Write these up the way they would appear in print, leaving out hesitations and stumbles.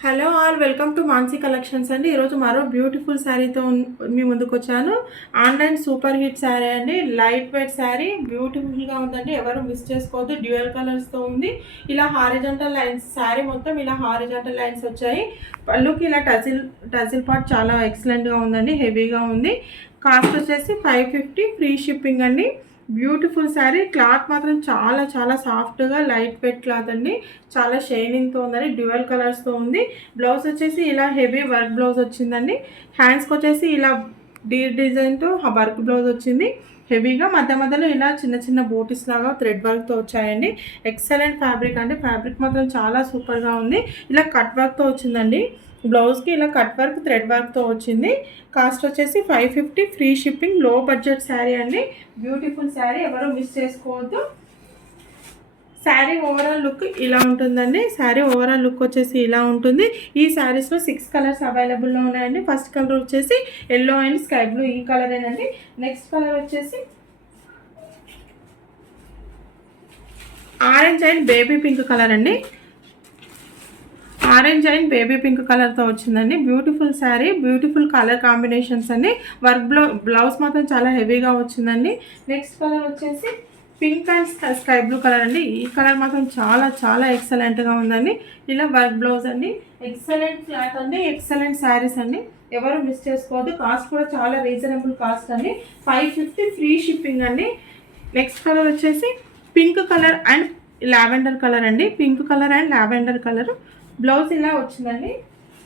Hello all welcome to Mansi collections అండి. ఈరోజు మరో బ్యూటిఫుల్ శారీతో మీ ముందుకు వచ్చాను. ఆన్లైన్ సూపర్ హిట్ శారీ అండి. లైట్ వెయిట్ శారీ బ్యూటిఫుల్గా ఉందండి. ఎవరు మిస్ చేసుకోవద్దు. డ్యూయల్ కలర్స్తో ఉంది. ఇలా హారిజంటల్ లైన్స్ శారీ మొత్తం ఇలా హారిజంటల్ లైన్స్ వచ్చాయి. పళ్ళుకి ఇలా టజిల్ పార్ట్ చాలా ఎక్సలెంట్గా ఉందండి. హెవీగా ఉంది. కాస్ట్ వచ్చేసి 550 ఫ్రీ షిప్పింగ్ అండి. బ్యూటిఫుల్ శారీ. క్లాత్ మాత్రం చాలా చాలా సాఫ్ట్గా లైట్ వెయిట్ క్లాత్ అండి. చాలా షైనింగ్తో ఉందండి. డ్యూయల్ కలర్స్తో ఉంది. బ్లౌజ్ వచ్చేసి ఇలా హెవీ వర్క్ బ్లౌజ్ వచ్చిందండి. హ్యాండ్స్కి వచ్చేసి ఇలా డిజైన్తో వర్క్ బ్లౌజ్ వచ్చింది. హెవీగా మధ్య మధ్యలో ఇలా చిన్న చిన్న బూటీస్ లాగా థ్రెడ్ వర్క్తో వచ్చాయండి. ఎక్సలెంట్ ఫ్యాబ్రిక్ అండి. ఫ్యాబ్రిక్ మాత్రం చాలా సూపర్గా ఉంది. ఇలా కట్ వర్క్తో వచ్చిందండి. బ్లౌజ్కి ఇలా కట్ వర్క్ థ్రెడ్ వర్క్తో వచ్చింది. కాస్ట్ వచ్చేసి 550 ఫ్రీ షిప్పింగ్. లో బడ్జెట్ శారీ అండి. బ్యూటిఫుల్ శారీ, ఎవరు మిస్ చేసుకోవద్దు. శారీ ఓవరాల్ లుక్ ఇలా ఉంటుందండి. శారీ ఓవరాల్ లుక్ వచ్చేసి ఇలా ఉంటుంది. ఈ శారీస్లో 6 కలర్స్ అవైలబుల్లో ఉన్నాయండి. ఫస్ట్ కలర్ వచ్చేసి ఎల్లో అండ్ స్కై బ్లూ, ఈ కలరేనండి. నెక్స్ట్ కలర్ వచ్చేసి orange and baby pink colour అండి. ఆరెంజ్ అండ్ బేబీ పింక్ కలర్తో వచ్చిందండి. Beautiful sari, beautiful colour combinations అండి. వర్క్ బ్లౌజ్ మాత్రం చాలా హెవీగా వచ్చిందండి. నెక్స్ట్ కలర్ వచ్చేసి pink and sky blue colour అండి. ఈ కలర్ మాత్రం చాలా చాలా ఎక్సలెంట్గా ఉందండి. ఇలా వర్క్ బ్లౌజ్ అండి. ఎక్సలెంట్ క్లాత్ అండి. ఎక్సలెంట్ శారీస్ అండి. ఎవరు మిస్ చేసుకోవద్దు. కాస్ట్ కూడా చాలా రీజనబుల్ కాస్ట్ అండి. 550 ఫ్రీ షిప్పింగ్ అండి. నెక్స్ట్ కలర్ వచ్చేసి pink colour and lavender colour అండి. Pink colour and lavender colour. Blouse ఇలా వచ్చిందండి.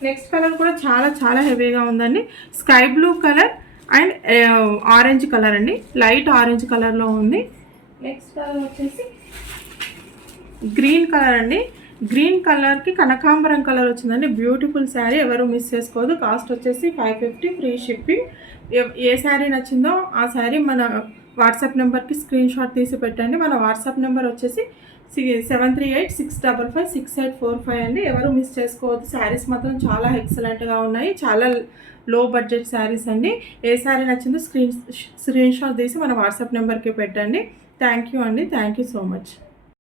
నెక్స్ట్ కలర్ కూడా చాలా చాలా హెవీగా ఉందండి. Sky blue colour and orange colour అండి. లైట్ ఆరెంజ్ కలర్లో ఉంది. నెక్స్ట్ కలర్ వచ్చేసి గ్రీన్ కలర్ అండి. గ్రీన్ కలర్కి కనకాంబరం కలర్ వచ్చిందండి. బ్యూటిఫుల్ శారీ, ఎవరు మిస్ చేసుకోవద్దు. కాస్ట్ వచ్చేసి 550 ఫ్రీ షిప్పింగ్. ఏ శారీ నచ్చిందో ఆ శారీ మన వాట్సాప్ నెంబర్కి స్క్రీన్ షాట్ తీసి పెట్టండి. మన వాట్సాప్ నెంబర్ వచ్చేసి 7386556845 అండి. ఎవరు మిస్ చేసుకోవద్దు. శారీస్ మాత్రం చాలా ఎక్సలెంట్గా ఉన్నాయి. చాలా లో బడ్జెట్ శారీస్ అండి. ఏ శారీ నచ్చిందో స్క్రీన్ షాట్ తీసి మన వాట్సాప్ నెంబర్కి పెట్టండి. థ్యాంక్ యూ అండి. Thank you so much.